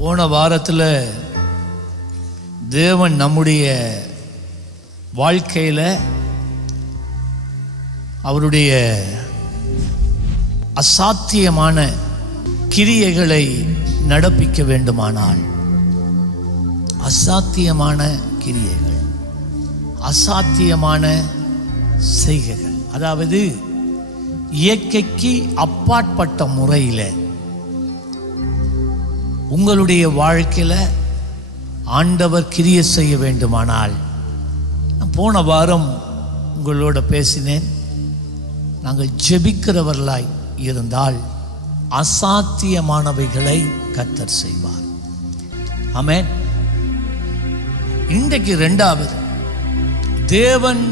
போன வாரத்தில் தேவன் நம்முடைய வாழ்க்கையில் அவருடைய அசாத்தியமான கிரியைகளை நடப்பிக்க வேண்டுமானால், அசாத்தியமான கிரியைகள், அசாத்தியமான செய்கைகள், அதாவது இயற்கைக்கு அப்பாற்பட்ட முறையில் உங்களுடைய வாழ்க்கையில் ஆண்டவர் கிரியை செய்ய வேண்டுமானால், நான் போன வாரம் உங்களோட பேசினேன், நாங்கள் ஜெபிக்கிறவர்களாய் இருந்தால் அசாத்தியமானவைகளை கர்த்தர் செய்வார். ஆமென். இன்றைக்கு இரண்டாவது, தேவன்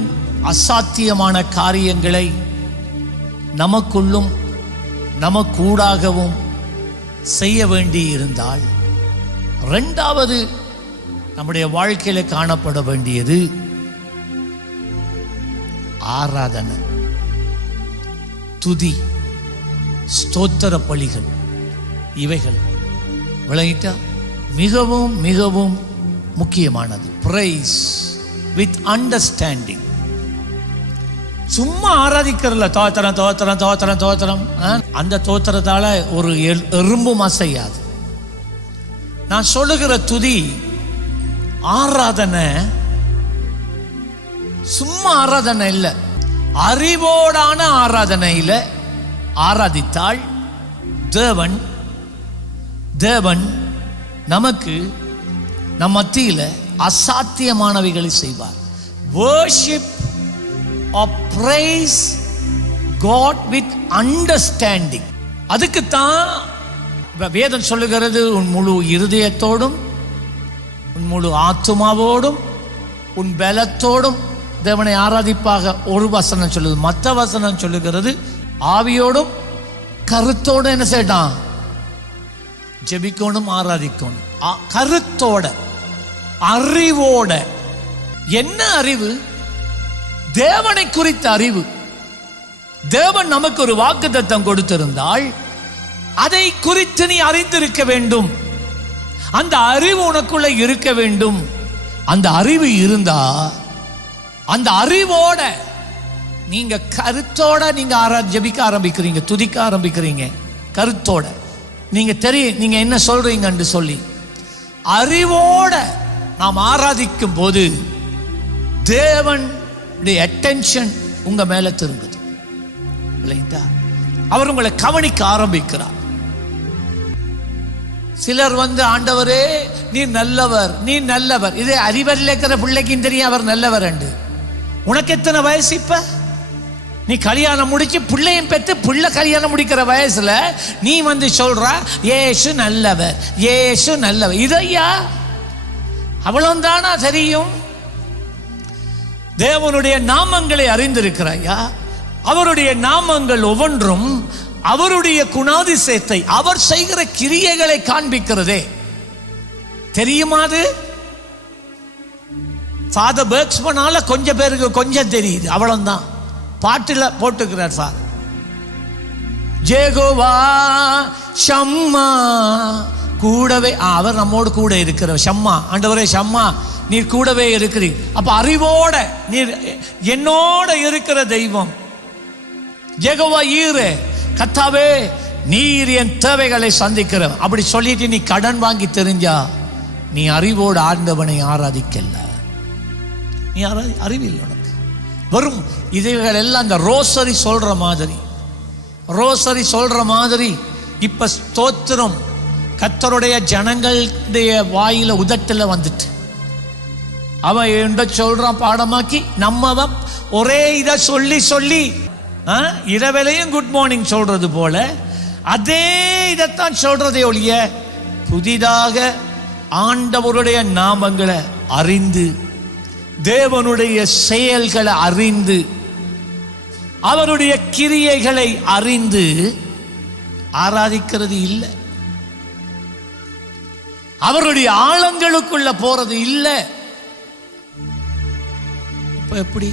அசாத்தியமான காரியங்களை நமக்குள்ளும் நமக்கூடாகவும் செய்ய வேண்டி இருந்தால், இரண்டாவது நம்முடைய வாழ்க்கையில் காணப்பட வேண்டியது ஆராதனை, துதி, ஸ்தோத்திர பலிகள். இவைகள் விளங்கிட்டா மிகவும் மிகவும் முக்கியமானது. Praise with understanding. சும்மா ஆராதிக்கிறல தோத்திரம் தோத்திரம் தோத்திரம் தோத்திரம், அந்த தோத்திரத்தால ஒரு எறும்பும் அசையாது. நான் சொல்லுகிற துதி ஆராதனை சும்மா ஆராதனை இல்லை, அறிவோடான ஆராதனையில ஆராதித்தால் தேவன் நமக்கு நம் மத்தியில அசாத்தியமானவைகளை செய்வார். worship or praise God with understanding. அதுக்குத்தான் வேதம் சொல்லுகிறது, உன் முழு இருதயத்தோடும் உன் முழு ஆத்துமாவோடும் உன் பலத்தோடும் தேவனை ஆராதிப்பாக ஒரு வசனம் சொல்லுது. மற்ற வசனம் சொல்லுகிறது, ஆவியோடும் கருத்தோடு என்ன செய்யட்டான், ஜெபிக்கணும், ஆராதிக்கணும். கருத்தோட, அறிவோட. என்ன அறிவு? தேவனை குறித்த அறிவு. தேவன் நமக்கு ஒரு வாக்குத்தத்தம் கொடுத்திருந்தால் அதை குறித்து நீ அறிந்திருக்க வேண்டும். அந்த அறிவு உனக்குள்ள இருக்க வேண்டும். அந்த அறிவு இருந்தா, அந்த அறிவோட நீங்க கருத்தோட நீங்க ஜெபிக்க ஆரம்பிக்கிறீங்க, துதிக்க ஆரம்பிக்கிறீங்க. கருத்தோட நீங்க தெரியும் நீங்க என்ன சொல்றீங்கன்னு சொல்லி அறிவோட நாம் ஆராதிக்கும் போது தேவனுடைய அட்டென்ஷன் உங்க மேல திரும்புது. இல்லைங்களா? அவர் உங்களை கவனிக்க ஆரம்பிக்கிறார். சிலர் ஆண்டவரே நீ நல்லவர், நீ நல்லவர். இது அறிவறில் இருக்கிற பிள்ளைக்கும் தெரியும் அவர் நல்லவர் என்று. உனக்கு எத்தனை வயசு? இப்ப நீ கல்யாணம் முடிச்சு பிள்ளையும் பெற்று பிள்ளை கல்யாணம் முடிக்கிற வயசுல நீ சொல்ற ஏசு நல்லவர், ஏசு நல்லவர். இதையா அவ்வளவுதானா தெரியும்? தேவனுடைய நாமங்களை அறிந்திருக்கிறாயா? அவருடைய நாமங்கள் ஒவ்வொன்றும் அவருடைய குணாதிசயத்தை, அவர் செய்கிற கிரியைகளை காண்பிக்கிறதே. தெரியுமா? அது ஃபாதர் பெர்க்ஸ்மனால கொஞ்சம் பேருக்கு கொஞ்சம் தெரியுது, அவ்வளவுதான். பாட்டுல போட்டுக்கிறார் ஃபாதர். ஜெகோவா ஷம்மா, கூடவே அவர் நம்மோடு கூட இருக்கிற ஷம்மா. ஆண்டவரே ஷம்மா, நீர் கூடவே இருக்கிறீர். அப்ப அறிவோட நீர் என்னோட இருக்கிற தெய்வம். ஜெகோவா ஈரே, கர்த்தாவே நீர் என் தேவைகளை சந்திக்கிற. அப்படி சொல்லிட்டு நீ கடன் வாங்கி தெரிஞ்சா நீ அறிவோடு ஆண்டவனை ஆராதிக்கல. நீ அறிவில்லை உனக்கு. வரும் இதைகள் எல்லாம் இந்த ரோசரி சொல்ற மாதிரி, ரோசரி சொல்ற மாதிரி இப்ப ஸ்தோத்திரம் கர்த்தருடைய ஜனங்களுடைய வாயில உதட்டுல வந்துட்டு அவன் என்ன சொல்றான் பாடமாக்கி, நம்மவன் ஒரே இதை சொல்லி சொல்லி இரவிலையும் குட் மார்னிங் சொல்றது போல அதே இதைத்தான் சொல்றதே ஒழிய புதிதாக ஆண்டவருடைய நாமங்களை அறிந்து, தேவனுடைய செயல்களை அறிந்து, அவருடைய கிரியைகளை அறிந்து ஆராதிக்கிறது இல்லை. அவருடைய ஆழங்களுக்குள்ள போறது இல்லை. இப்ப எப்படி?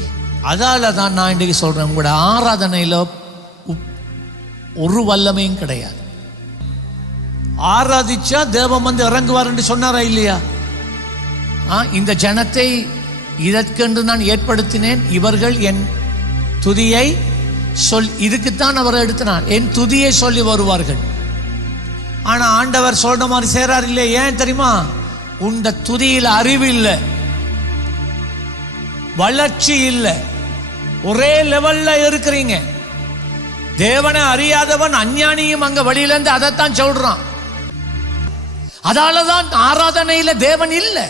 அதால தான் நான் இன்றைக்கு சொல்றேன், உங்களோட ஆராதனையில ஒரு வல்லமையும் கிடையாது. ஆராதிச்சா தேவன் வந்து இறங்குவார் என்று சொன்னாரா இல்லையா? இந்த ஜனத்தை இதற்கென்று நான் ஏற்படுத்தினேன், இவர்கள் என் துதியை இதுக்குத்தான் அவர் எடுத்தினார், என் துதியை சொல்லி வருவார்கள். ஆனா ஆண்டவர் சொல்ற மாதிரி சேரார் இல்லை. ஏன் தெரியுமா? உண்ட துதியில் அறிவு இல்லை, வளர்ச்சி இல்லை, ஒரே லெவல்ல இருக்கிறீங்க. தேவனை அறியாதவன் அஞ்ஞானியும் அங்க வழியிலிருந்து அதைத்தான் சொல்றான். அதாலதான் ஆராதனையில தேவன் இல்லை.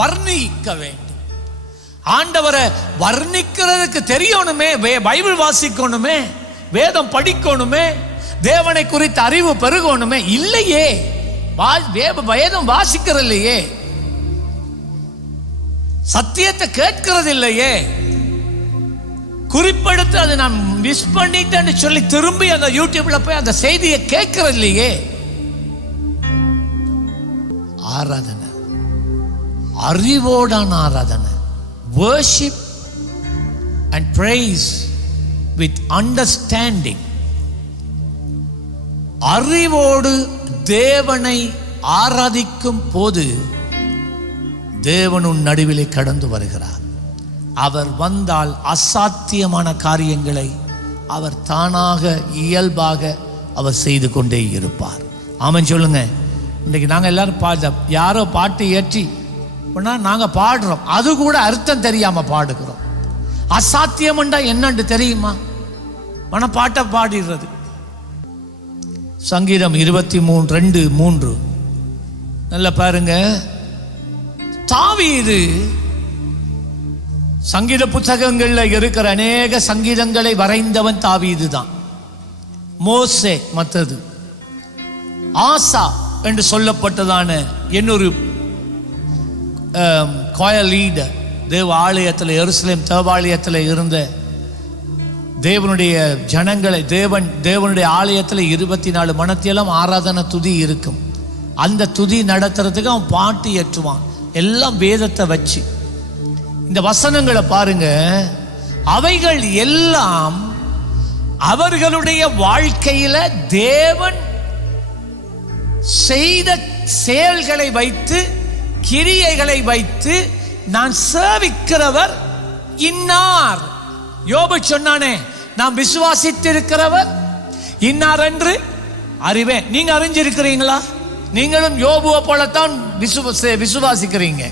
வர்ணிக்க வேண்டும். ஆண்டவரை வர்ணிக்கிறதுக்கு தெரியணுமே, பைபிள் வாசிக்கணுமே, வேதம் படிக்கணுமே, தேவனை குறித்த அறிவு பெருகணுமே. இல்லையே, வேதம் வாசிக்கிறது இல்லையே, சத்தியத்தை கேட்கிறது இல்லையே, குறிப்பெடுத்து அதை நான் மிஸ் பண்ணிட்டேன்னு சொல்லி திரும்பி அந்த யூடியூப்ல போய் அந்த செய்தியை கேட்கிறது இல்லையே. ஆராதனை அறிவோடான ஆராதனை, worship and praise with understanding. அறிவோடு தேவனை ஆராதிக்கும் போது தேவன் உன் நடுவிலே கடந்து வருகிறார். அவர் வந்தால் அசாத்தியமான காரியங்களை அவர் தானாக இயல்பாக அவர் செய்து கொண்டே இருப்பார். ஆமென் சொல்லுங்க. இன்னைக்கு நாங்கள் எல்லாரும் யாரோ பாட்டு ஏற்றி நாங்கள் பாடுறோம், அது கூட அர்த்தம் தெரியாம பாடுகிறோம். அசாத்தியம்ண்டா என்னன்னு தெரியுமா? பாட்டை பாடிடுறது. சங்கீதம் 23:2-3 நல்ல பாருங்க. தாவீது சங்கீத புத்தகங்கள்ல இருக்கிற அநேக சங்கீதங்களை வரைந்தவன் தாவீது தான். மோசே மற்றது, ஆசா என்று சொல்லப்பட்டதான இன்னொரு கோயல் லீடர், தேவ ஆலயத்தில் எருசலேம் தேவாலயத்தில் இருந்த தேவனுடைய ஜனங்களை தேவனுடைய ஆலயத்தில் 24 மணத்தியெல்லாம் ஆராதனை துதி இருக்கும். அந்த துதி நடத்துறதுக்கு அவன் பாட்டு ஏற்றுவான், எல்லாம் வேதத்தை வச்சு. இந்த வசனங்களை பாருங்க, அவைகள் எல்லாம் அவர்களுடைய வாழ்க்கையில தேவன் செய்த செயல்களை வைத்து, கிரியைகளை வைத்து, நான் சேவிக்கிறவர் இன்னார். யோபு சொன்னானே, நான் விசுவாசித்திருக்கிறவர் இன்னார் என்று அறிவேன். நீங்க அறிஞ்சிருக்கிறீங்களா? நீங்களும் யோபுவை போலத்தான் விசுவாசிக்கிறீங்க,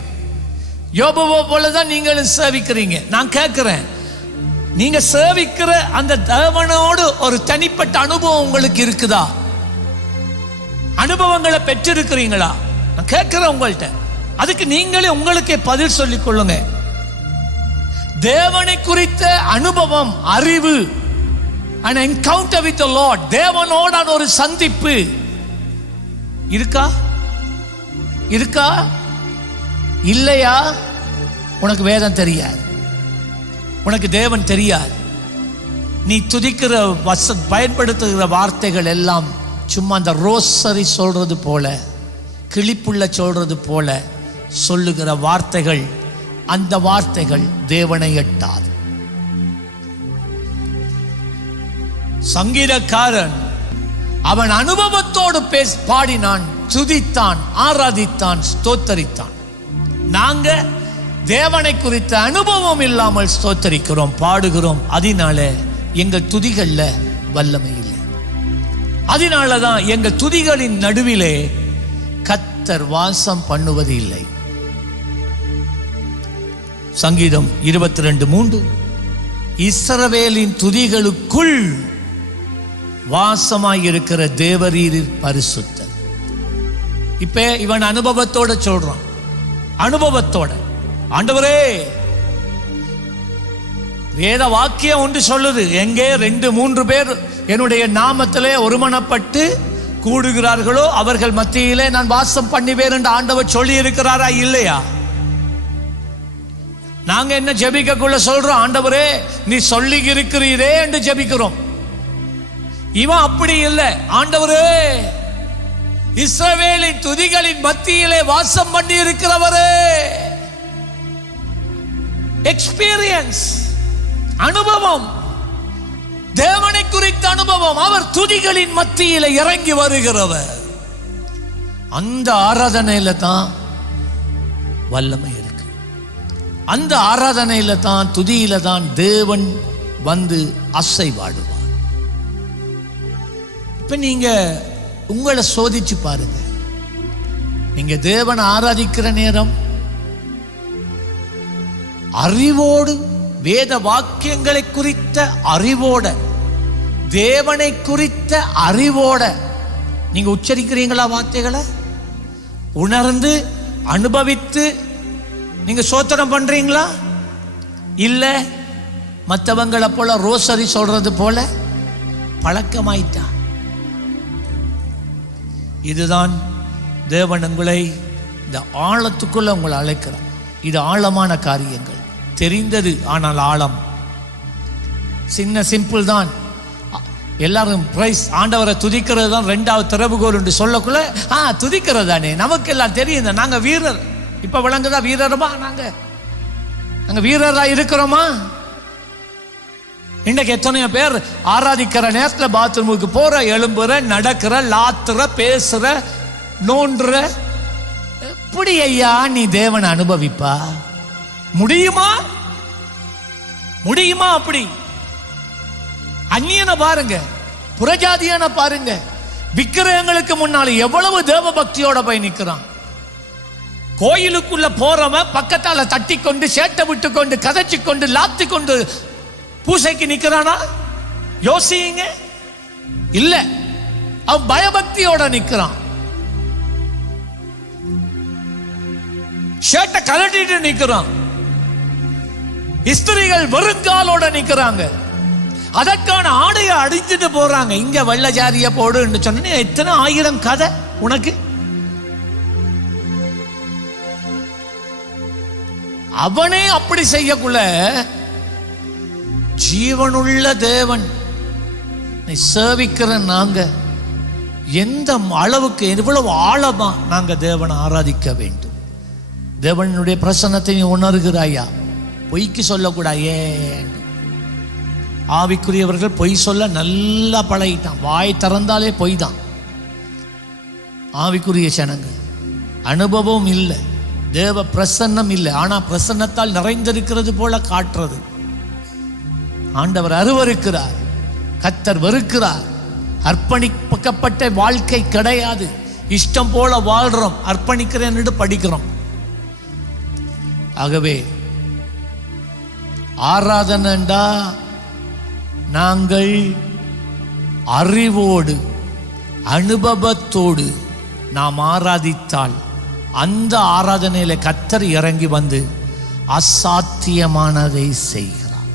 யோபுவை போலதான் நீங்களும் சேவிக்கிறீங்க. நான் கேட்கிறேன், நீங்க சேவிக்கிற அந்த தேவனோடு ஒரு தனிப்பட்ட அனுபவம் உங்களுக்கு இருக்குதா? அனுபவங்களை பெற்றிருக்கிறீங்களா? நான் கேட்கிறேன் உங்கள்கிட்ட. அதுக்கு நீங்களே உங்களுக்கே பதில் சொல்லிக் கொள்ளுங்க. தேவனை குறித்த அனுபவம், அறிவு, an encounter with the Lord, தேவனோடான ஒரு சந்திப்பு இருக்கா? இருக்கா? இல்லையா? உனக்கு வேதம் தெரியாது, உனக்கு தேவன் தெரியாது. நீ துதிக்கிற பயன்படுத்துகிற வார்த்தைகள் எல்லாம் சும்மா அந்த ரோசரி சொல்றது போல, கிளிப்புள்ள சொல்றது போல சொல்லுகிற வார்த்தைகள். அந்த வார்த்தைகள் தேவனை எட்டாது. சங்கீதக்காரன் அவன் அனுபவத்தோடு பாடினான், துதித்தான், ஆராதித்தான், ஸ்தோத்தரித்தான். நாங்க தேவனை குறித்த அனுபவம் இல்லாமல் ஸ்தோத்தரிக்கிறோம், பாடுகிறோம். அதனால எங்கள் துதிகள்ல வல்லமை இல்லை. அதனாலதான் எங்கள் துதிகளின் நடுவிலே கர்த்தர் வாசம் பண்ணுவது இல்லை. சங்கீதம் 22:3 இஸ்ரவேலின் துதிகளுக்குள் வாசமாயிருக்கிற தேவரீர் பரிசுத்தர். இப்ப இவன் அனுபவத்தோட சொல்றான், அனுபவத்தோட. ஆண்டவரே, வேத வாக்கியம் ஒன்று சொல்லுது, எங்கே 2-3 பேர் என்னுடைய நாமத்திலே ஒருமனப்பட்டு கூடுகிறார்களோ அவர்கள் மத்தியிலே நான் வாசம் பண்ணுவேன் என்று ஆண்டவர் சொல்லி இருக்கிறாரா இல்லையா? நாங்க என்ன ஜெபிக்கக்குள்ள சொல்றோம், ஆண்டவரே நீ சொல்லி இருக்கிறீரே என்று ஜெபிக்கிறோம். இவன் அப்படி இல்லை. ஆண்டவரே, இஸ்ரவேலின் துதிகளின் மத்தியிலே வாசம் பண்ணி இருக்கிறவரே. எக்ஸ்பீரியன்ஸ், அனுபவம். தேவனை குறித்த அனுபவம். அவர் துதிகளின் மத்தியில இறங்கி வருகிறவர். அந்த ஆராதனையில தான் வல்லமை இருக்கு. அந்த ஆராதனையில தான், துதியில தான் தேவன் வந்து அசைவாடுவார். இப்ப நீங்க உங்களை சோதிச்சு பாருங்க. நீங்க தேவனை ஆராதிக்கிற நேரம் அறிவோடு, வேத வாக்கியங்களை குறித்த அறிவோட, தேவனை குறித்த அறிவோட நீங்க உச்சரிக்கிறீங்களா? வார்த்தைகளை உணர்ந்து அனுபவித்து நீங்க சோத்திரம் பண்றீங்களா? இல்ல மற்றவங்களை போல ரோசரி சொல்றது போல பழக்கமாயிட்டா? இதுதான் தேவன் உங்களை இந்த ஆழத்துக்குள்ள உங்களை அழைக்கிறார். இது ஆழமான காரியங்கள். தெரிந்தது, ஆனால் ஆழம். சின்ன சிம்பிள் தான். எல்லாரும் பிரைஸ் ஆண்டவரை துதிக்கிறது தான் ரெண்டாவது திறவுகோல் என்று சொல்லக்குள்ள துதிக்கிறது தானே, நமக்கு எல்லாம் தெரியும். நாங்க வீரர். இப்ப விளங்குதா வீரருமா? நாங்க வீரரா இருக்கிறோமா? இன்றைக்கு எத்தனையோ பேர் ஆராதிக்கிற நேரத்தில் பாத்ரூமுக்கு போற, எழும்புற, நடக்கிற, லாத்துற, பேசுற, நோன்ற. எப்படி ஐயா நீ தேவனை அனுபவிப்பா? முடியுமா? முடியுமா? அப்படி அந்நியனை பாருங்க, புறஜாதியான பாருங்க, விக்கிரகங்களுக்கு முன்னால எவ்வளவு தேவ பக்தியோட போய் நிற்கிறான். கோயிலுக்குள்ள போறவன் பக்கத்தால தட்டி கொண்டு, சேட்டை விட்டு கொண்டு, கதைச்சு கொண்டு, லாத்தி கொண்டு பூசைக்கு நிக்கிறானா? யோசிங்க. இல்ல, அவன் பயபக்தியோட நிக்கிறான். ஷர்ட்டை கலட்டிட்டு நிக்கிறான். ஸ்திரீகள் வருங்காலோட நிக்கிறாங்க. அதற்கான ஆடையை அடிச்சுட்டு போறாங்க. இங்க வெள்ளச்சாரிய போடுன்னு சொன்ன எத்தனை ஆயிரம் கதை உனக்கு. அவனே அப்படி செய்யக்குள்ள ஜீவனுள்ள தேவன் சேவிக்கிற நாங்க எந்த அளவுக்கு, எவ்வளவு ஆழமா நாங்க தேவனை ஆராதிக்க வேண்டும். தேவனுடைய பிரசன்னத்தை நீ உணர்கிறாயா? பொய்க்கு சொல்லக்கூடாது. ஆவிக்குரியவர்கள் பொய் சொல்ல நல்லா பழகிட்டான். வாய் திறந்தாலே பொய் தான். ஆவிக்குரிய ஜனங்கள் அனுபவம் இல்லை, தேவ பிரசன்னம் இல்லை, ஆனா பிரசன்னத்தால் நிறைந்திருக்கிறது போல காட்டுறது. ஆண்டவர் அருவருக்கிறார், கர்த்தர் வெறுக்கிறார். அர்ப்பணிக்கப்பட்ட வாழ்க்கை கிடையாது. இஷ்டம் போல வாழ்றோம், அர்ப்பணிக்கிறேன்னு படிக்கிறோம். ஆகவே ஆராதனைண்டா நாங்கள் அறிவோடு அனுபவத்தோடு நாம் ஆராதித்தால் அந்த ஆராதனையில கர்த்தர் இறங்கி வந்து அசாத்தியமானதை செய்கிறார்.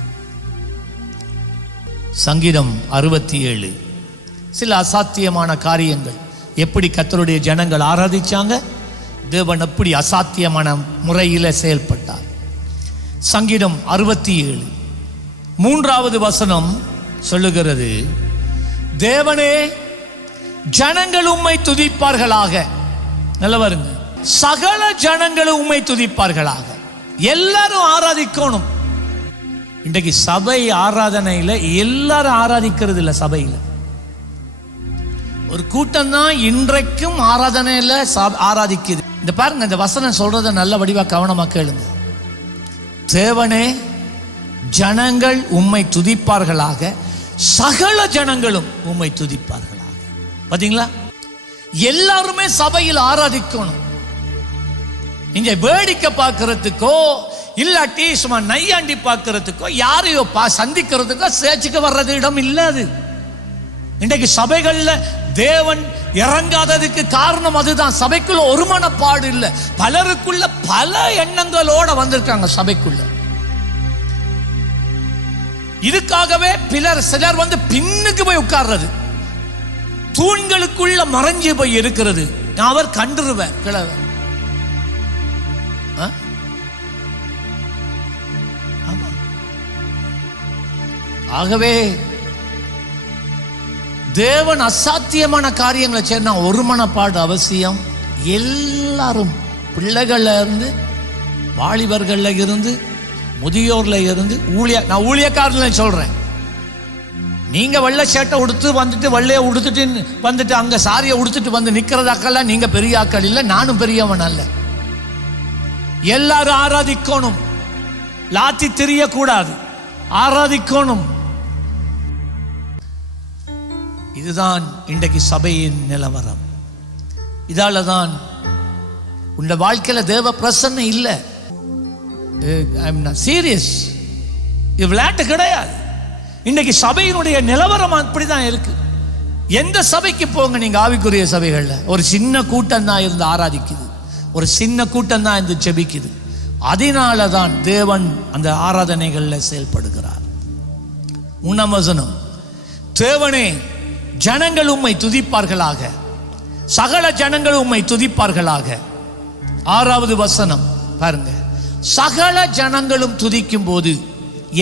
சங்கீதம் 67 சில அசாத்தியமான காரியங்கள். எப்படி கர்த்தருடைய ஜனங்கள் ஆராதிச்சாங்க, தேவன் எப்படி அசாத்தியமான முறையில் செயல்பட்டார். சங்கீதம் 67 3வது வசனம் சொல்லுகிறது, தேவனே ஜனங்கள் உம்மை துதிப்பார்களாக. நல்ல வருங்க, சகல ஜனங்களும் உம்மை துதிப்பார்களாக. எல்லாரும் ஆராதிக்கணும். இன்றைக்கு சபை ஆராதனையில் எல்லாரும் ஆராதிக்கிறது இல்லை. சபையில் ஒரு கூட்டம் தான் இன்றைக்கும் ஆராதனையில் ஆராதிக்குது. இந்த பாருங்க, இந்த வசனம் சொல்றத நல்ல வடிவா கவனமா கேளுங்க. தேவனே ஜனங்கள் உம்மை துதிப்பார்களாக, சகல ஜனங்களும் உம்மை துதிப்பார்களாக. பாத்தீங்களா? எல்லாருமே சபையில் ஆராதிக்கணும். நீங்க வேடிக்கை பார்க்கறதுக்கோ இல்லாட்டி சும்மா நையாண்டி பார்க்கறதுக்கோ யாரையோ சந்திக்கிறதுக்கோ சேர்ச்சுக்கு வர்றது இடம் இல்லை. அது இன்றைக்கு சபைகள்ல தேவன் இறங்காததுக்கு காரணம் அதுதான். சபைக்குள்ள ஒரு மனப்பாடு இல்லை. பலருக்குள்ள பல எண்ணங்களோட வந்திருக்காங்க சபைக்குள்ள. இதுக்காகவே சிலர் வந்து பின்னுக்கு போய் உட்கார்றது, தூண்களுக்குள்ள மறைஞ்சு போய் இருக்கிறது. அவர் கண்டுருவேன் கிழவர். ஆகவே தேவன் அசாத்தியமான காரியங்களை செய்ய ஒரு மனப்பாடு அவசியம். எல்லாரும் பிள்ளைகள்ல இருந்து, வாலிபர்கள்ல இருந்து, முதியோர்ல இருந்து, நான் ஊழியக்காரர்ல சொல்றேன். நீங்க வெள்ளை ஷர்ட்டை உடுத்து வந்துட்டு வெள்ளையை உடுத்துட்டு வந்துட்டு அங்க சாரியை உடுத்துட்டு வந்து நிக்கிறதாக்கெல்லாம் நீங்க பெரிய ஆக்கள் இல்லை, நானும் பெரியவன் அல்ல. எல்லாரும் ஆராதிக்கணும், லாத்தி தெரியக்கூடாது, ஆராதிக்கணும். இதுதான் இன்றைக்கு சபையின் நிலவரம். இதால தான் உங்க வாழ்க்கையில தேவ பிரசன்ன இல்லை. சீரியஸ், இது விளையாட்டு கிடையாது. இன்னைக்கு சபையினுடைய நிலவரம் அப்படிதான் இருக்கு. எந்த சபைக்கு போங்க நீங்க, ஆவிக்குரிய சபைகள்ல ஒரு சின்ன கூட்டம் தான் இருந்து ஆராதிக்குது, ஒரு சின்ன கூட்டம் தான் இருந்து ஜெபிக்குது. அதனால தான் தேவன் அந்த ஆராதனைகள்ல செயல்படுகிறார். உன்னமசனம், தேவனே ஜனங்கள் உம்மை துதிப்பார்களாக, சகல ஜனங்கள் உம்மை துதிப்பார்களாக. 6வது வசனம் பாருங்க, சகல ஜனங்களும் துதிக்கும் போது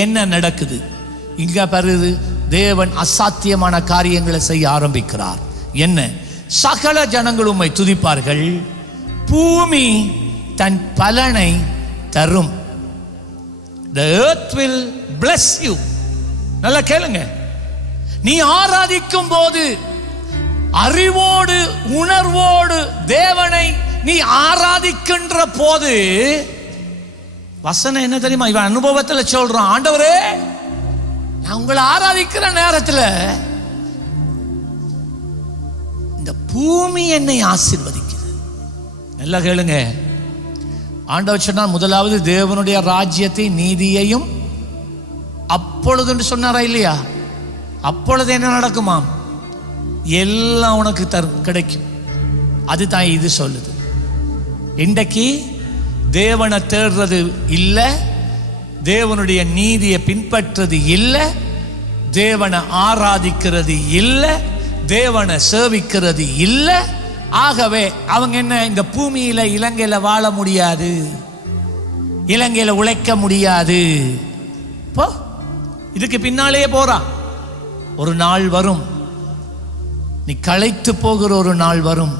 என்ன நடக்குது? இங்க பாருது, தேவன் அசாத்தியமான காரியங்களை செய்ய ஆரம்பிக்கிறார். என்ன? சகல ஜனங்கள் உம்மை துதிப்பார்கள், பூமி தன் பலனை தரும். The earth will bless you. நல்லா கேளுங்க, நீ ஆராதிக்கும் போது அறிவோடு உணர்வோடு தேவனை நீ ஆராதிக்கின்ற போது, வசனம் என்ன தெரியுமா? இவன் அனுபவத்தில் சொல்றான், ஆண்டவரே நான் உங்களை ஆராதிக்கிற நேரத்தில் இந்த பூமி என்னை ஆசீர்வதிக்குது. நல்லா கேளுங்க, ஆண்டவர் சொன்னார், முதலாவது தேவனுடைய ராஜ்யத்தை நீதியையும் அப்பொழுது சொன்னாரா இல்லையா? அப்பொழுது என்ன நடக்குமாம்? எல்லாம் உனக்கு கிடைக்கும். அதுதான் இது சொல்லுது. இன்றைக்கு தேவனை தேடுறது இல்லை, தேவனுடைய நீதியை பின்பற்றது இல்லை, தேவனை ஆராதிக்கிறது இல்லை, தேவனை சேவிக்கிறது இல்லை. ஆகவே அவங்க என்ன, இந்த பூமியில இலங்கையில வாழ முடியாது, இலங்கையில உழைக்க முடியாது. போ, இதுக்கு பின்னாலேயே போறான். ஒரு நாள் வரும், நீ களைத்து போகிற ஒரு நாள் வரும்.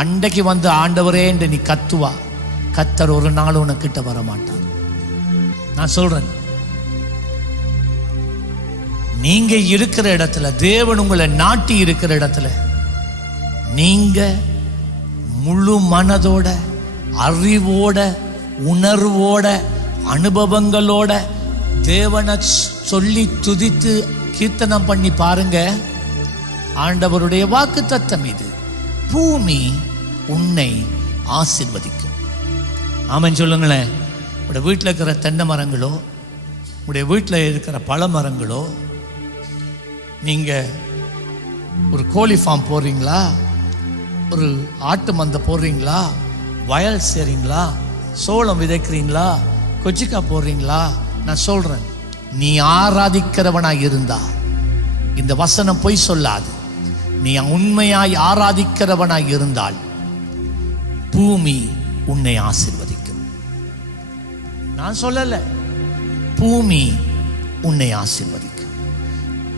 அன்றைக்கு வந்து ஆண்டவரே என்று நீ கத்துவா, கத்தர் ஒரு நாள் உனக்கிட்ட வர மாட்டார். நான் சொல்றேன், நீங்க இருக்கிற இடத்துல, தேவன் உங்களை நாட்டி இருக்கிற இடத்துல, நீங்க முழு மனதோட, அறிவோட, உணர்வோட, அனுபவங்களோட தேவனை சொல்லி துதித்து கீர்த்தனம் பண்ணி பாருங்க. ஆண்டவருடைய வாக்கு தத்தம் இது. பூமி உன்னை ஆசீர்வதிக்கும். ஆமென் சொல்லுங்களேன். உடைய வீட்டில் இருக்கிற தென்னை மரங்களோ, உடைய வீட்டில் இருக்கிற பழ மரங்களோ, நீங்கள் ஒரு கோழி ஃபார்ம் போடுறீங்களா, ஒரு ஆட்டு மந்தை போடுறீங்களா, வயல் செய்றீங்களா, சோளம் விதைக்கிறீங்களா, கொச்சிக்காய் போடுறீங்களா, நான் சொல்கிறேன், நீ ஆராதிக்கிறவனாய் இருந்தா, இந்த வசனம் பொய் சொல்லாது, நீ உண்மையாய் ஆராதிக்கிறவனாய் இருந்தால் பூமி உன்னை ஆசீர்வதிக்கும். நான் சொல்லல, பூமி உன்னை ஆசீர்வதிக்கும்.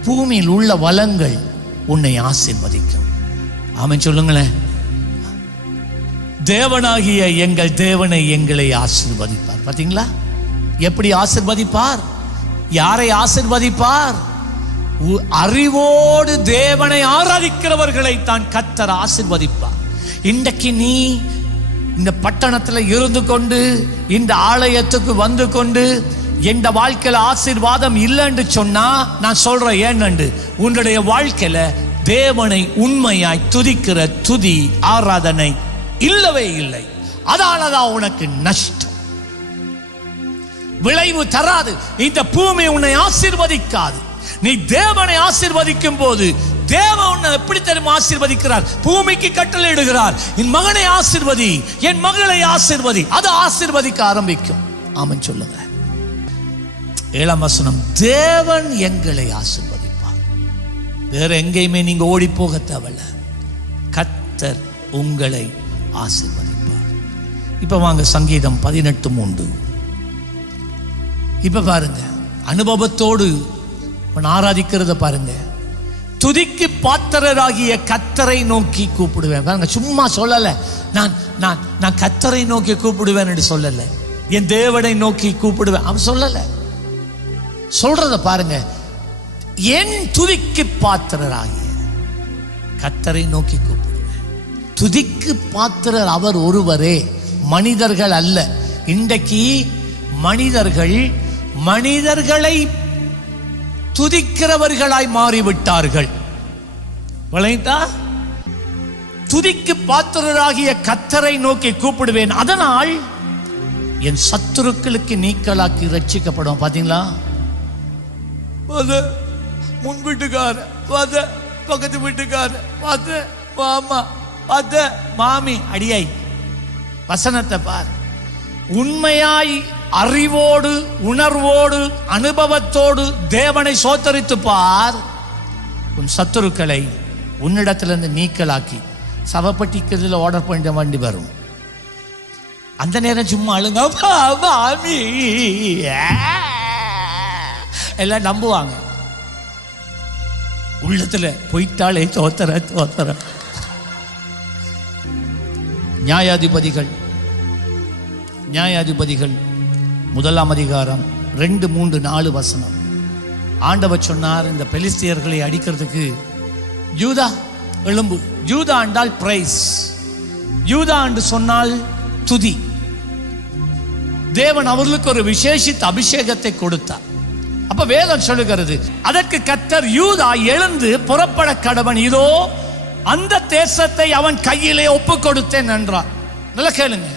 பூமியில் உள்ள வளங்கள் உன்னை ஆசீர்வதிக்கும். ஆமென் சொல்லுங்களேன். தேவனாகிய எங்கள் தேவனை எங்களை ஆசீர்வதிப்பார். பார்த்தீங்களா எப்படி ஆசீர்வதிப்பார்? யாரை ஆசீர்வதிப்பார்? அறிவோடு தேவனை ஆராதிக்கிறவர்களை தான் கர்த்தர் ஆசீர்வதிப்பார். இன்றைக்கு நீ இந்த பட்டணத்தில் இருந்து கொண்டு, இந்த ஆலயத்துக்கு வந்து கொண்டு, எந்த வாழ்க்கையில ஆசீர்வாதம் இல்லைன்னு சொன்னா, நான் சொல்றேன் ஏன்னு, உன்னுடைய வாழ்க்கையில தேவனை உண்மையாய் துதிக்கிற துதி ஆராதனை இல்லவே இல்லை. அதனாலதான் உனக்கு நஷ்டம், விளைவு தராது. இந்த பூமி உன்னை ஆசீர்வதிக்காது. நீ தேவனை ஆசீர்வதிக்கும் போது தேவன் உன்னை எப்படி தெரியுமா ஆசீர்வதிக்கிறார்? பூமிக்கு கட்டளையிடுகிறார், என் மகனை ஆசீர்வதி, என் மகளை ஆசீர்வதி. அது ஆசீர்வதிக்க ஆரம்பிக்கும். ஆமென் சொல்லுங்க. 7ஆம் வசனம், தேவன் எங்களை ஆசீர்வதிப்பார். வேற எங்கேயுமே நீங்க ஓடி போக தேவையில்ல, கர்த்தர் உங்களை ஆசீர்வதிப்பார். இப்ப வாங்க சங்கீதம் 18:3. இப்ப பாருங்க, அனுபவத்தோடு ஆராதிக்கிறத பாருங்க. துதிக்கு பாத்திரராகிய கர்த்தரை நோக்கி கூப்பிடுவேன். பாருங்க, சும்மா சொல்லல, நான் நான் நான் கர்த்தரை நோக்கி கூப்பிடுவேன் என்று சொல்லல, என் தேவனை நோக்கி கூப்பிடுவேன் அவன் சொல்லல. சொல்றத பாருங்க, என் துதிக்கு பாத்திரராகிய கர்த்தரை நோக்கி கூப்பிடுவேன். துதிக்கு பாத்திரர் அவர் ஒருவரே, மனிதர்கள் அல்ல. இன்றைக்கு மனிதர்கள் மனிதர்களை துதிக்கிறவர்களாய் மாறிவிட்டார்கள். விளைந்தா? துதிக்கு பாத்திரராகிய கர்த்தரை நோக்கி கூப்பிடுவேன், அதனால் என் சத்துருக்களுக்கு நீக்கலாக்கி ரட்சிக்கப்படும். பாத்தீங்களா? முன் வீட்டுக்கார பக்கத்து வீட்டுக்கார மாமா மாமி அடியாய் வசனத்தை பார். உண்மையாய் அறிவோடு உணர்வோடு அனுபவத்தோடு தேவனை சோத்தரித்து பார். உன் சத்துருக்களை உன்னிடத்திலிருந்து நீக்கலாக்கி சவப்பட்டிக்கிறதுல ஆர்டர் பண்ணிட்ட வண்டி வரும். அந்த நேரம் சும்மா அழுங்க மாமி எல்லாம் நம்புவாங்க. உள்ளத்துல போயிட்டாலே தோத்தர. நியாயாதிபதிகள் 1 அதிகாரம் 2, 3, 4 வசனம். ஆண்டவர் சொன்னார், இந்த பெலிஸ்தியர்களை அடிக்கிறதுக்கு யூதா எழும்பு. யூதா என்றால் பிரைஸ். யூதா என்று சொன்னால் துதி. தேவன் அவர்களுக்கு ஒரு விசேஷித்த அபிஷேகத்தை கொடுத்தார். அப்ப வேதம் சொல்லுகிறது, அதற்கு கர்த்தர் யூதா எழுந்து புறப்பட கடவன், இதோ அந்த தேசத்தை அவன் கையிலே ஒப்பு கொடுத்தேன் என்றார். நல்லா கேளுங்க.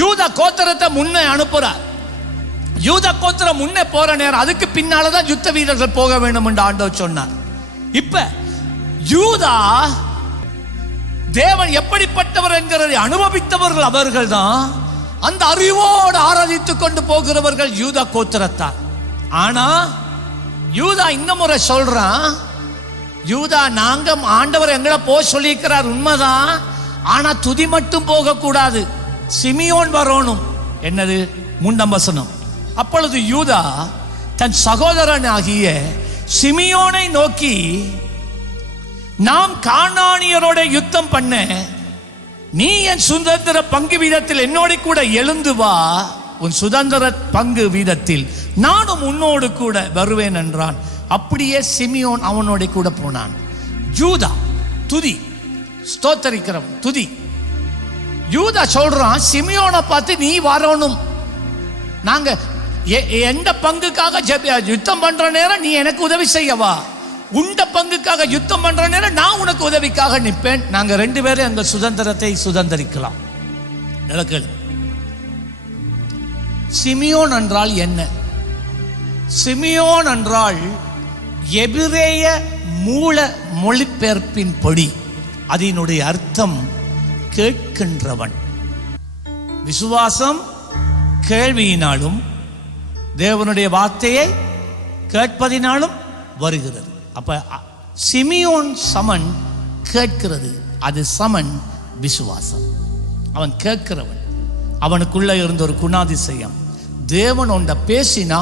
யூதா கோத்திரத்தை முன்னே அனுப்புறார். யூதா கோத்திரம் முன்னே போற நேரம் அதுக்கு பின்னாலதான் யுத்த வீரர்கள் போக வேண்டும் என்று ஆண்டவர் சொன்னார். இப்ப யூதா தேவன் எப்படிப்பட்டவர் என்கிறதை அனுபவித்தவர்கள் அவர்கள் தான். அந்த அறிவோடு ஆராதித்துக் கொண்டு போகிறவர்கள் யூதா கோத்திரத்தார். ஆனா யூதா இந்த முறை சொல்றான், யூதா நாங்க ஆண்டவர் எங்களை போய் சொல்லியிருக்கிறார் உண்மைதான், ஆனா துதி மட்டும் போக கூடாது, சிமியோன் வரணும். என்னது? 3 வசனம். அப்பொழுது யூதா தன் சகோதரன் ஆகிய சிமியோனை நோக்கி, நாம் கானானியரோட யுத்தம் பண்ண நீ என் சுதந்திர பங்கு வீதத்தில் என்னோட கூட எழுந்து வா, உன் சுதந்திர பங்கு வீதத்தில் நானும் உன்னோடு கூட வருவேன் என்றான். அப்படியே சிமியோன் அவனோட கூட போனான். யூதா துதி, ஸ்தோத்தரிக்கிறவன் துதி. யூதா சொல்றான், சிமியோனை பார்த்து நீ வரணும், நாங்க எந்த பங்குக்காக யுத்தம் பண்ற நேரம் நீ எனக்கு உதவி செய்யவா, உண்ட பங்குக்காக யுத்தம் பண்ற நேரம் நான் உனக்கு உதவிக்காக நிற்பேன், நாங்க 2 பேரும் அந்த சுதந்திரத்தை சுதந்திரிக்கலாம். நடக்கல. சிமியோன் என்றால் என்ன? சிமியோன் என்றால் எபிரேய மூல மொழிபெயர்ப்பின் படி அதனுடைய அர்த்தம் கேட்கின்றவன். விசுவாசம் கேள்வியினாலும் தேவனுடைய வார்த்தையை கேட்பதினாலும் வருகிறது. அப்ப சிமியோன் சமன் கேட்கிறது, அது சமன் விசுவாசம். அவன் கேட்கிறவன். அவனுக்குள்ள இருந்த ஒரு குணாதிசயம், தேவன் ஒன்றை பேசினா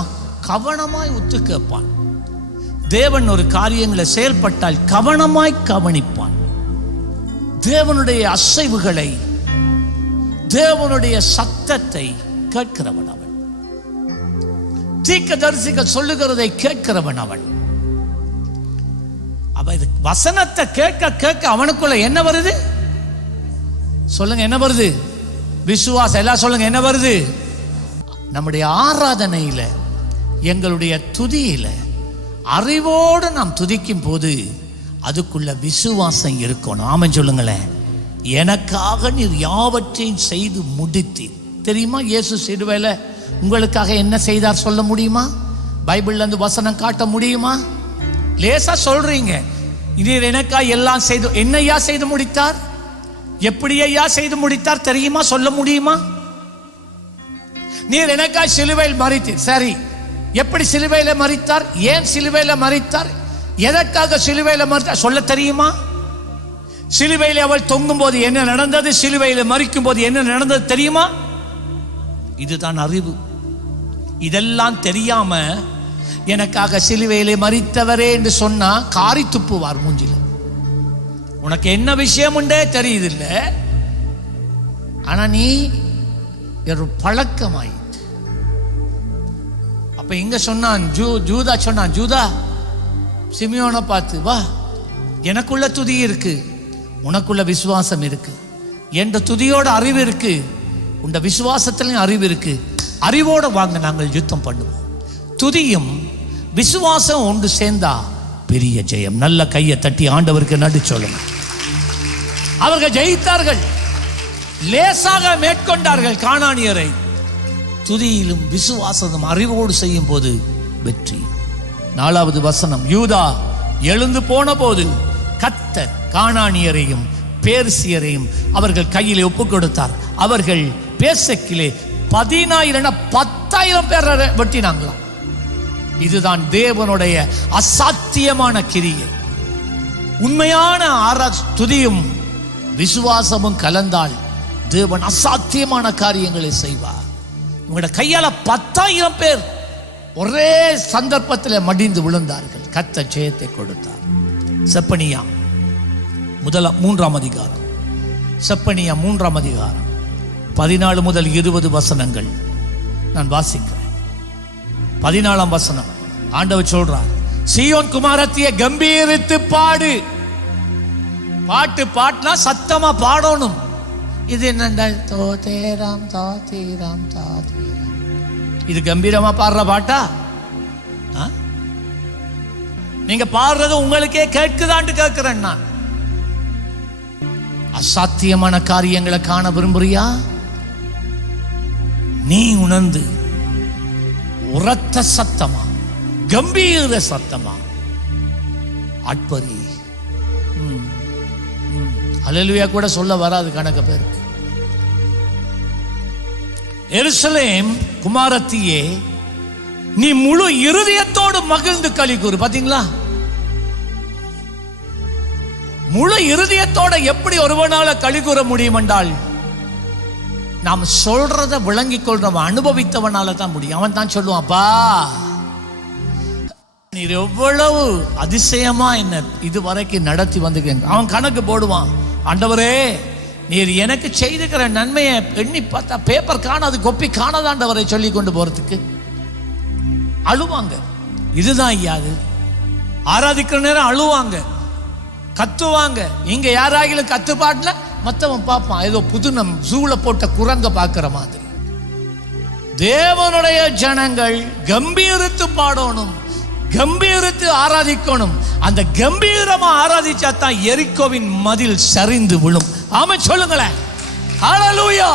கவனமாய் ஒத்து கேட்பான். தேவன் ஒரு காரியங்களை செயல்பட்டால் கவனமாய் கவனிப்பான். தேவனுடைய அசைவுகளை, தேவனுடைய சத்தத்தை கேட்கிறவன் அவன். தீர்க்கதரிசிகள் சொல்லுகிறதை கேட்கிறவன் அவன். அப்ப இது வசனத்தை கேட்க கேட்க அவனுக்குள்ள என்ன வருது? சொல்லுங்க, என்ன வருது? விசுவாசம். எல்லாம் சொல்லுங்க, என்ன வருது? நம்முடைய ஆராதனையில, எங்களுடைய துதியில அறிவோடு நாம் துதிக்கும் போது அதுக்குள்ள விசுவாசம் இருக்கணும். ஆமென் சொல்லுங்களேன். எனக்காக நீர் யாவற்றையும் செய்து முடித்தீர். தெரியுமா? இயேசு சிலுவையில உங்களுக்காக என்ன செய்தார் சொல்ல முடியுமா? பைபிள்ல இருந்து வசனம் காட்ட முடியுமா? லேசா சொல்றீங்க. நீர் எனக்காக எல்லாம் செய்து, என்னையா செய்து முடித்தார்? எப்படி ஐயா செய்து முடித்தார் தெரியுமா? சொல்ல முடியுமா? நீர் எனக்காக சிலுவையில் மரித்தீர். சரி, எப்படி சிலுவையில மரித்தார்? ஏன் சிலுவையில மரித்தார்? எதற்காக சிலுவையில மரித்தார் சொல்ல தெரியுமா? சிலுவையில் அவள் தொங்கும் போது என்ன நடந்தது, சிலுவையில் மரிக்கும் போது என்ன நடந்தது தெரியுமா? இதுதான் அறிவு. இதெல்லாம் தெரியாம எனக்காக சிலுவையிலே மரித்தவரே என்று சொன்னா காரி துப்புவார் மூஞ்சில. உனக்கு என்ன விஷயம் உண்டே தெரியுது இல்ல, ஆனா நீ ஒரு பழக்கமாயிட்டு. அப்ப இங்க சொன்னான், யூதா சொன்னான், யூதா சிமியோனை பார்த்து, வா, எனக்குள்ள துதி இருக்கு, உனக்குள்ள விசுவாசம் இருக்கு, என்ற துதியோட அறிவு இருக்கு, உண்ட விசுவாசத்திலையும் அறிவு இருக்கு, அறிவோட வாங்க நாங்கள் யுத்தம் பண்ணுவோம். துதியும் விசுவாசம் ஒன்று சேர்ந்தா பெரிய ஜெயம். நல்ல கையை தட்டி ஆண்டவருக்கு நன்றி சொல்லுங்க. அவர்கள் ஜெயித்தார்கள், லேசாக மேற்கொண்டார்கள் கானானியரை. துதியிலும் விசுவாசமும் அறிவோடு செய்யும் போது வெற்றி. 4வது வசனம், யூதா எழுந்து போன போது கர்த்தர் கானானியரையும் பேர்சியரையும் அவர்கள் கையிலே ஒப்புக் கொடுத்தார். அவர்கள் பேசக்கிலே 10,000 பேரை வெட்டினாங்களாம். இதுதான் தேவனுடைய அசாத்தியமான கிரியை. உண்மையான துதியும் விசுவாசமும் கலந்தால் தேவன் அசாத்தியமான காரியங்களை செய்வார். உங்களுடைய கையால 10,000 பேர் ஒரே சந்தர்ப்பத்தில் மடிந்து விழுந்தார்கள். கர்த்தர் ஜெயத்தை கொடுத்தார். செப்பனியா 3ஆம் அதிகாரம், செப்பனியா 3ஆம் அதிகாரம் 14 முதல் 20 வசனங்கள் நான் வாசிக்கிறேன். 14ஆம் வசனம் ஆண்டவர் சொல்றார், சீயோன் குமாரத்தியை கம்பீரித்து பாடு. பாட்டு பாட்டுனா சத்தமா பாடணும். இது என்னண்டா, தோதேராம் தாதீராம் தாதீராம், இது கம்பீரமா பாடுற பாட்டா? நீங்க பாடுறது உங்களுக்கே கேட்குதான்னு கேட்கிறேன் நான். அசாத்தியமான காரியங்களை காண விரும்புறியா? நீ உணர்ந்து உரத்த சத்தமா, கம்பீர சத்தமா அட்பரி. அல்லேலூயா கூட சொல்ல வராது கணக்கு பேருக்கு. எருசலேம் குமாரத்தியே, நீ முழு இருதயத்தோடு மகிழ்ந்து களி கூறு. பாத்தீங்களா, முழு இருதயத்தோட எப்படி ஒருவனால களி கூற முடியும் என்றால், நாம் சொல்றத விளங்கிக் கொள்றவன் அனுபவித்தவனால தான் முடியும். அவன் தான் சொல்லுவான், அப்பா நீர் எவ்வளவு அதிசயமா என்ன இதுவரைக்கும் நடத்தி வந்துக்கிறேன். அவன் கணக்கு போடுவான், ஆண்டவரே நீர் எனக்கு செய்துக்கிற நன்மையை எண்ணி பார்த்தா பேப்பர் காணாது, கொப்பி காணாதாண்டவரை சொல்லி கொண்டு போறதுக்கு அழுவாங்க. இதுதான் ஐயாது ஆராதிக்கிற நேரம் அழுவாங்க, கத்துவாங்க. இங்க யாராகிலும் கத்துப்பாட்டுல மற்றவன் பார்ப்பான், ஏதோ புதுனம் ஜூல போட்ட குரங்க பார்க்கிற மாதிரி. தேவனுடைய ஜனங்கள் கம்பீரித்து பாடணும், கம்பீரித்து ஆராதிக்கணும். அந்த கம்பீரமா ஆராதிச்சா தான் எரிக்கோவின் மதில் சரிந்து விழும். ஆமா சொல்லுங்களேன், ஹல்லேலூயா.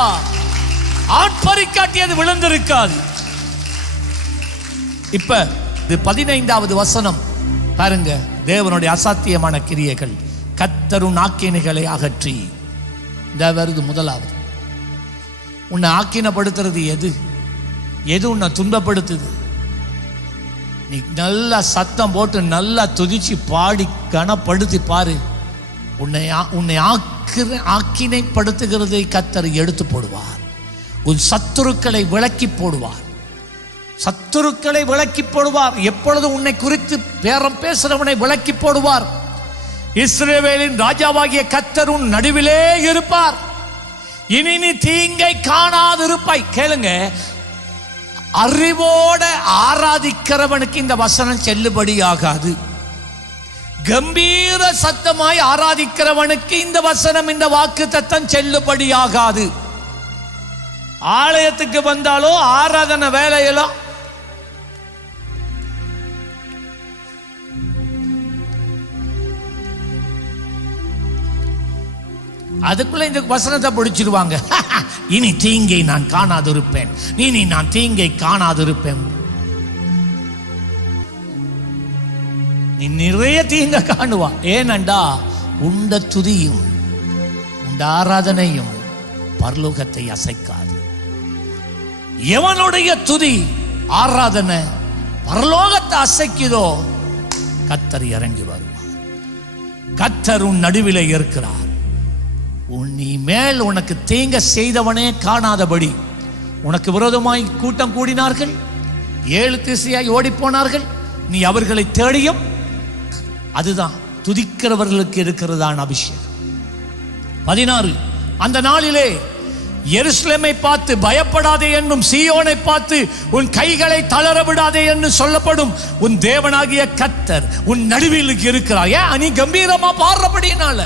ஆட்பரி காட்டியது விழுந்திருக்காது. இப்ப இது 15வது வசனம் பாருங்க, தேவனுடைய அசாத்தியமான கிரியைகள். கர்த்தரும் ஆக்கினைகளை அகற்றி. இந்த வருது 1வது. உன்னை ஆக்கினப்படுத்துறது எது? எது உன்னை துன்பப்படுத்துது? நீ நல்லா சத்தம் போட்டு நல்லா துதிச்சு பாடி கனப்படுத்தி பாரு. உன்னை ஆக்கினைப்படுத்துகிறதை கர்த்தர் எடுத்து போடுவார். உன் சத்துருக்களை விலக்கி போடுவார். சத்துருக்களை விலக்கி போடுவார். எப்பொழுது உன்னை குறித்து பேரம் பேசுறவனை விலக்கி போடுவார். இஸ்ரவேலின் ராஜாவாகிய கர்த்தர் உன் நடுவிலே இருப்பார். இனி நீ தீங்கை காணாதிருப்பாய். கேளுங்க, அறிவோட ஆராதிக்கிறவனுக்கு இந்த வசனம் செல்லுபடியாகாது. கம்பீர சத்தமாய் ஆராதிக்கிறவனுக்கு இந்த வசனம், இந்த வாக்கு தத்தம் செல்லுபடியாகாது. ஆலயத்துக்கு வந்தாலோ ஆராதனை வேலையிலோ அதுக்குள்ள இந்த வசனத்தை பிடிச்சிருவாங்க. இனி தீங்கை நான் காணாதிருப்பேன், இனி நான் தீங்கை காணாதிருப்பேன். நீ நிறைய தீங்க காணுவா. ஏனண்டா உண்ட துதியும் உண்ட ஆராதனையும் பரலோகத்தை அசைக்காது. எவனுடைய துதி ஆராதனை பரலோகத்தை அசைக்குதோ கர்த்தர் இறங்கி வருவார். கர்த்தர் உன் நடுவிலே இருக்கிறார். நீ மேல் உனக்கு தீங்க செய்தவனே காணாதபடி உனக்கு விரோதமாய் கூட்டம் கூடினார்கள், 7 திசையாய் ஓடி போனார்கள். நீ அவர்களை தேடியும், அதுதான் துதிக்கிறவர்களுக்கு இருக்கிறதான அபிஷேகம். 16 அந்த நாளிலே எருசலேமை பார்த்து பயப்படாதே என்னும், சீயோனை பார்த்து உன் கைகளை தளர விடாதே என்று சொல்லப்படும் உன் தேவனாகிய கர்த்தர் உன் நடுவில் இருக்கிறார். ஏன்? நீ கம்பீரமா பாடுறபடினால.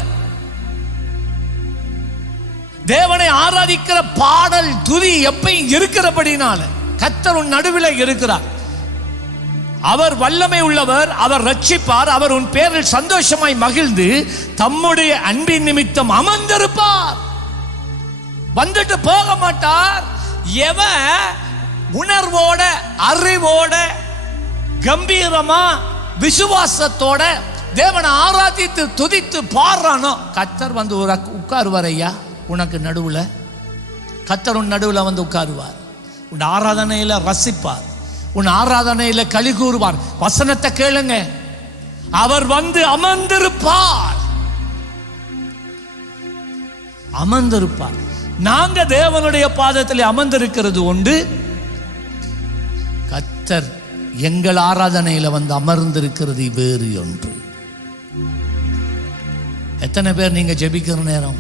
தேவனை ஆராதிக்கிற பாடல் துதி எப்பயும் இருக்கிறபடினால கர்த்தர் உன் நடுவில் இருக்கிறார். அவர் வல்லமை உள்ளவர், அவர் ரட்சிப்பார், அவர் உன் பேரில் சந்தோஷமாய் மகிழ்ந்து தம்முடைய அன்பின் நிமித்தம் அமர்ந்திருப்பார். வந்துட்டு போக மாட்டார். எவன் உணர்வோட, அறிவோட, கம்பீரமா, விசுவாசத்தோட தேவனை ஆராதித்து துதித்து பாடுறானோ கர்த்தர் வந்து உட்காருவார். ஐயா உனக்கு நடுவில் கர்த்தர் உன் நடுவில் வந்து உட்காருவார். உன் ஆராதனையில ரசிப்பார், உன் ஆராதனையில களி கூறுவார். வசனத்தை கேளுங்க, அவர் வந்து அமர்ந்திருப்பார். அமர்ந்திருப்பார். நாங்க தேவனுடைய பாதத்தில் அமர்ந்திருக்கிறது உண்டு. கர்த்தர் எங்கள் ஆராதனையில வந்து அமர்ந்திருக்கிறது வேறு ஒன்று. எத்தனை பேர் நீங்க ஜெபிக்கிற நேரம்,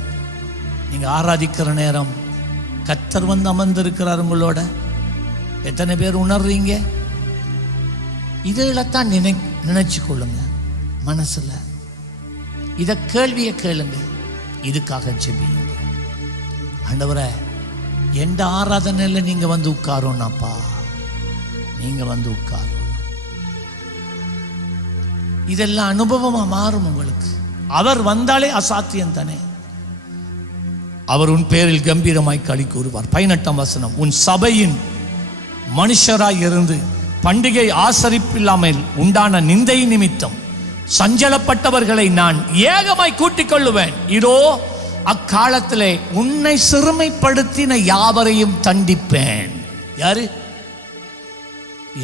நீங்க ஆராதிக்கிற நேரம் கர்த்தர் வந்து அமர்ந்திருக்கிறார் உங்களோட? எத்தனை பேர் உணர்றீங்க? இதைத்தான் நினைச்சு கொள்ளுங்க மனசுல. இத கேள்வியை கேளுங்க, இதுக்காக ஜெபிங்க. ஆண்டவரே, எந்த ஆராதனையில் நீங்க வந்து உட்காரோனாப்பா, நீங்க வந்து உட்காரும். இதெல்லாம் அனுபவமா மாறும் உங்களுக்கு. அவர் வந்தாலே அசாத்தியம் தானே. அவர் உன் பேரில் கம்பீரமாய் களி கூறுவார். 18ஆம் வசனம், உன் சபையின் மனுஷராய் இருந்து பண்டிகை ஆசரிப்பில்லாமல் உண்டான நிந்தை நிமித்தம் சஞ்சலப்பட்டவர்களை நான் ஏகமாய் கூட்டிக் கொள்ளுவேன். இதோ அக்காலத்திலே உன்னை சிறுமைப்படுத்தின யாவரையும் தண்டிப்பேன். யாரு?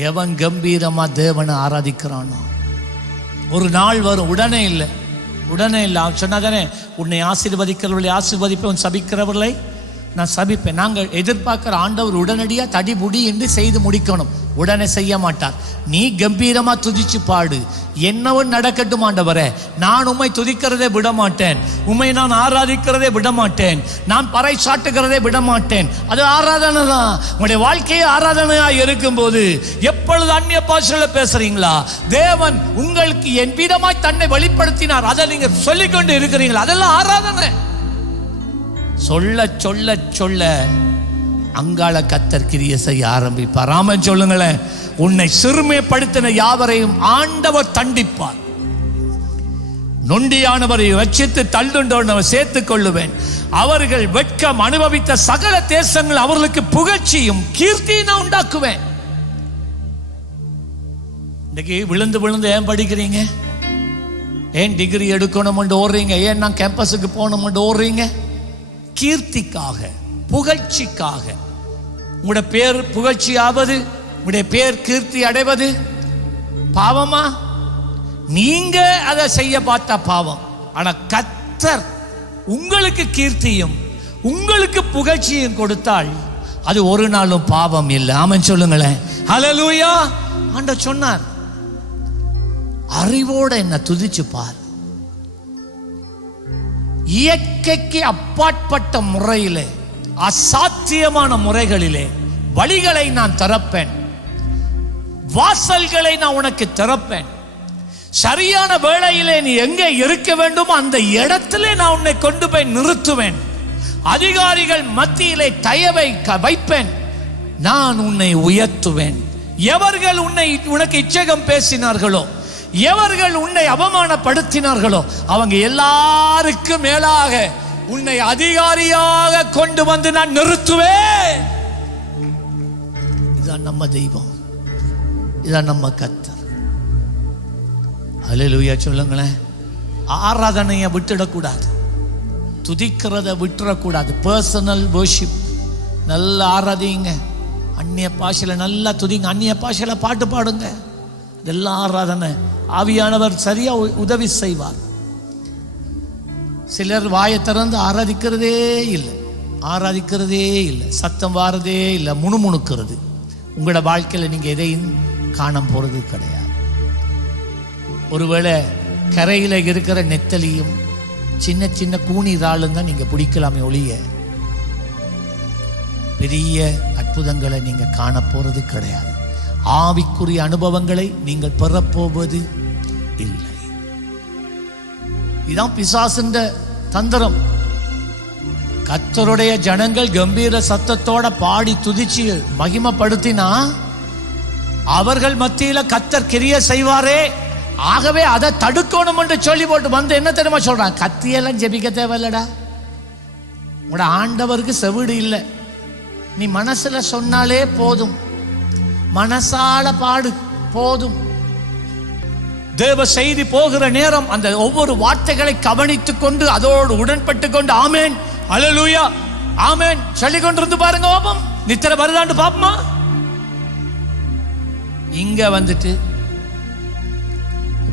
எவன் கம்பீரமா தேவனை ஆராதிக்கிறானோ. ஒரு நாள் வரும், உடனே இல்லை, உடனே இல்லை. அவன் சொன்னாதானே, உன்னை ஆசீர்வதிக்கிறவர்களை ஆசீர்வதிப்பேன், உன் சபிக்கிறவர்களை நான் சபிப்பேன். நாங்கள் எதிர்பார்க்கிற ஆண்டவர் உடனடியாக தடிபுடி என்று செய்து முடிக்கணும். உடனே செய்ய மாட்டார். நீ கம்பீரமா துதிச்சு பாடு. என்னவன் நடக்கட்டும் ஆண்டவரே, நான் உம்மை துதிக்கிறதே விட மாட்டேன், உம்மை நான் ஆராதிக்கிறதே விட மாட்டேன், நான் பறை சாட்டுகிறதே விட மாட்டேன். அது ஆராதனை தான். உங்களுடைய வாழ்க்கையே ஆராதனையா இருக்கும்போது எப்பொழுது அந்நிய பாஷையில பேசுறீங்களா? தேவன் உங்களுக்கு என் விதமாய் தன்னை வெளிப்படுத்தினார், அதை நீங்க சொல்லிக்கொண்டு இருக்கிறீங்களா? அதெல்லாம் ஆராதனை. சொல்ல சொல்ல சொல்ல அங்காள கர்த்தர் கிரியை செய்ய ஆரம்பிப்பார். ஆமென் சொல்லுங்களேன். உன்னை சிறுமைப்படுத்தின யாவரையும் ஆண்டவர் தண்டிப்பார். நொண்டியானவரை ரட்சித்து தள்ளுண்டவர் சேர்த்துக் கொள்ளுவேன். அவர்கள் வெட்கம் அனுபவித்த சகல தேசங்கள் அவர்களுக்கு புகழ்ச்சியும் கீர்த்தியும் நான் உண்டாக்குவேன். இன்னைக்கு விழுந்து விழுந்து ஏன் படிக்கிறீங்க? ஏன் டிகிரி எடுக்கணும் ஓடுறீங்க? ஏன் நான் கேம்பஸுக்கு போகணும் ஓடுறீங்க? கீர்த்திக்காக, புகழ்ச்சிக்காக. உங்களுடைய பேர் புகழ்ச்சி ஆவது, உங்களுடைய பேர் கீர்த்தி அடைவது பாவமா? நீங்க அதை செய்ய பார்த்த பாவம். ஆனா கர்த்தர் உங்களுக்கு கீர்த்தியும் உங்களுக்கு புகழ்ச்சியும் கொடுத்தால் அது ஒரு நாளும் பாவம் இல்லை. ஆமென் சொல்லுங்களேன். ஹல்லேலூயா. ஆண்டவர் சொன்னார், அறிவோட என்ன துதிச்சு பார். இயற்கைக்கு அப்பாற்பட்ட முறையிலே, அசாத்தியமான முறைகளிலே வழிகளை நான் திறப்பேன், வாசல்களை நான் உனக்கு திறப்பேன். சரியான வேளையிலே நீ எங்கே இருக்க வேண்டுமோ அந்த இடத்திலே நான் உன்னை கொண்டு போய் நிறுத்துவேன். அதிகாரிகள் மத்தியிலே தயவை வைப்பேன். நான் உன்னை உயர்த்துவேன். எவர்கள் உனக்கு இச்சகம் பேசினார்களோ, எவர்கள் உன்னை அவமானப்படுத்தினார்களோ அவங்க எல்லாருக்கும் மேலாக உன்னை அதிகாரியாக கொண்டு வந்து நான் நிறுத்துவேன். இதான் நம்ம தெய்வம், இதான் நம்ம கர்த்தர். ஹல்லேலூயா சொல்லுங்களேன். ஆராதனையை விட்டுடக்கூடாது, துதிக்கிறத விட்டுறக்கூடாது. பர்சனல் வர்ஷிப் நல்லா ஆராதிங்க. அந்நிய பாஷையில நல்லா துதிங்க, அந்நிய பாஷையில பாட்டு பாடுங்க. இதெல்லாம் ஆராதனை. ஆவியானவர் சரியா உதவி செய்வார். சிலர் வாயை திறந்து ஆராதிக்கிறதே இல்லை, சத்தம் வாரதே இல்லை, முணுமுணுக்கிறது. உங்களோட வாழ்க்கையில் நீங்க எதையும் காண போறது கிடையாது. ஒருவேளை கரையில இருக்கிற நெத்தலியும் சின்ன சின்ன கூனி இறாலும் தான் நீங்க பிடிக்கலாமே ஒழிய பெரிய அற்புதங்களை நீங்க காண போறது கிடையாது. ஆவிக்குரிய அனுபவங்களை நீங்கள் பெறப்போவது இல்லை. இதான் பிசாசின் தந்திரம். கர்த்தருடைய ஜனங்கள் கம்பீர சத்தத்தோட பாடி துதிச்சு மகிமைப்படுத்தினா அவர்கள் மத்தியில கர்த்தர் கிரியை செய்வாரே. ஆகவே அதை தடுக்கணும் என்று சொல்லி போட்டு வந்து என்ன தெரியுமா சொல்றான்? கத்தியெல்லாம் ஜெபிக்க தேவையில்லடா, உங்களோட ஆண்டவருக்கு செவிடு இல்லை, நீ மனசுல சொன்னாலே போதும், மனசால பாடு போதும். தேவ செய்தி போகிற நேரம் அந்த ஒவ்வொரு வார்த்தைகளை கவனித்துக் கொண்டு அதோடு உடன்பட்டு கொண்டு ஆமேன் அல்லேலூயா ஆமேன் சொல்லி கொண்டிருந்து பாருங்க. பாப்போம் நித்திரை வருதாண்டு பாப்பமா. இங்க வந்துட்டு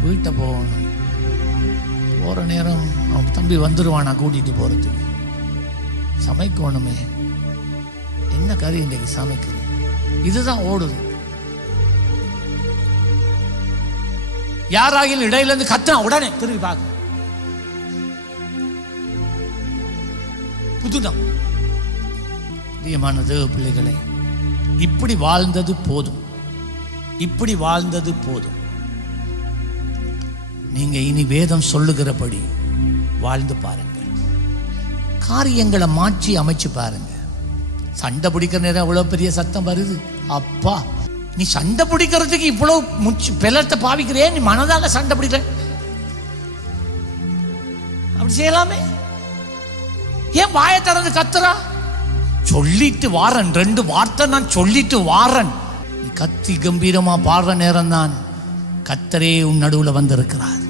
வீட்டை போகணும், போற நேரம் அவன் தம்பி வந்துருவானா கூட்டிட்டு போறதுக்கு. சமைக்கணுமே, என்ன கறி இன்றைக்கு சமைக்குது, இதுதான் ஓடுது. யாராகிலும் இடையில இருந்து கத்தினா உடனே திரும்பி பார்க்க புதுடம். பிரியமான தேவ பிள்ளைகளை, இப்படி வாழ்ந்தது போதும், இப்படி வாழ்ந்தது போதும். நீங்க இனி வேதம் சொல்லுகிறபடி வாழ்ந்து பாருங்கள். காரியங்களை மாற்றி அமைச்சு பாருங்க. சண்டை பிடிக்கிற நேரம் இவ்வளவு பெரிய சத்தம் வருது. அப்பா, நீ சண்டை பிடிக்கிறதுக்கு இவ்வளவு பெலத்தை பாவிக்கிறே, நீ மனதாக சண்டை பிடிக்கிற, அப்படி செய்யலாமே. ஏன் வாயை திறந்து கத்துறா? சொல்லிட்டு வாரன், 2 வார்த்தை நான் சொல்லிட்டு வாரன். நீ கத்தி கம்பீரமா பாடுற நேரம் தான் கர்த்தரே உன் நடுவில் வந்திருக்கிறார்.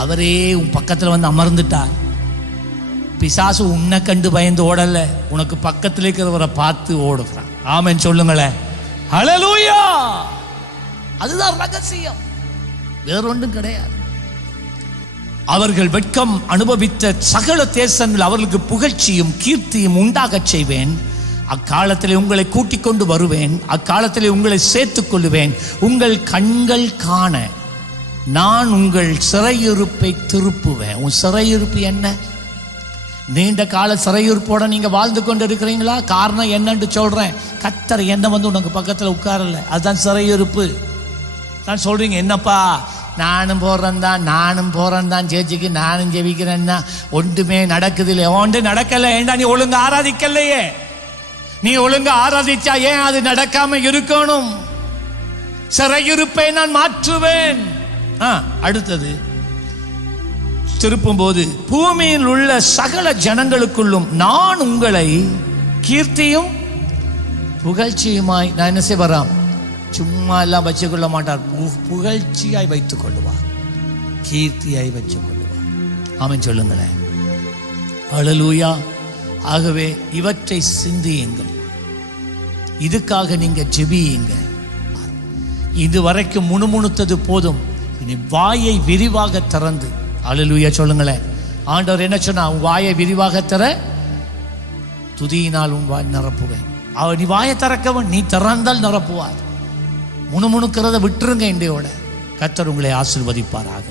அவரே உன் பக்கத்தில் வந்து அமர்ந்துட்டார். பிசாசு உன்னை கண்டு பயந்து ஓடல, உனக்கு பக்கத்தில் இருக்கிறவரை பார்த்து ஓடுகிறான். ஆமென் சொல்லுங்களேன். ஹல்லேலூயா. அதுதான் ரகசியம், வேறொன்றும் கிடையாது. அவர்கள் வெட்கம் அனுபவித்த சகல தேசங்கள் அவர்களுக்கு புகழ்ச்சியும் கீர்த்தியும் உண்டாகச் செய்வேன். அக்காலத்திலே உங்களை கூட்டிக் கொண்டு வருவேன், அக்காலத்திலே உங்களை சேர்த்துக் கொள்ளுவேன். உங்கள் கண்கள் காண நான் உங்கள் சிறையிருப்பை திருப்புவேன். உன் சிறையிருப்பு என்ன? நீண்ட கால சிறையிருப்போட நீங்க வாழ்ந்து கொண்டு இருக்கிறீங்களா? காரணம் என்னன்னு சொல்றேன். கர்த்தர் என்ன வந்து உனக்கு பக்கத்தில் உட்காரல, அதுதான் சிறையிருப்பு. தான் சொல்றீங்க, என்னப்பா நானும் போறேன் தான் சேர்ச்சிக்கு நானும் ஜெபிக்கிறேன்னா ஒன்றுமே நடக்குது இல்லை. ஒன்று நடக்கல. ஏண்டா நீ ஒழுங்கு ஆராதிக்கலையே. நீ ஒழுங்கு ஆராதிச்சா ஏன் அது நடக்காம இருக்கணும்? சிறையிருப்பை நான் மாற்றுவேன். அடுத்தது திருப்பும் போது, பூமியில் உள்ள சகல ஜனங்களுக்குள்ளும் நான் உங்களை கீர்த்தியும் புகழ்ச்சியுமாய் நான் என்ன செய்வாராம்? சும்மா எல்லாம் வச்சுக் கொள்ள மாட்டார், புகழ்ச்சியாய் வைத்துக் கொள்ளுவார், கீர்த்தியாய் வச்சுக் கொள்ளுவார். ஆமென் சொல்லுங்களேன். ஹல்லேலூயா. ஆகவே இவற்றை சிந்தியுங்கள், இதுக்காக நீங்க ஜெபியுங்க. இதுவரைக்கும் முணுமுணுத்தது போதும், இனி வாயை விரிவாக திறந்து ஹல்லேலூயா சொல்லுங்களேன். ஆண்டவர் என்ன சொன்னா? உன் வாயை விரிவாக திற, துதியினால் உன் வாய் நிரப்புவேன். நீ வாயை திறக்கவன், நீ திறந்தால் நிரப்புவார். முணுமுணுக்கிறத விட்டுருங்க. இன்றையோட கர்த்தர் உங்களை ஆசீர்வதிப்பாராக.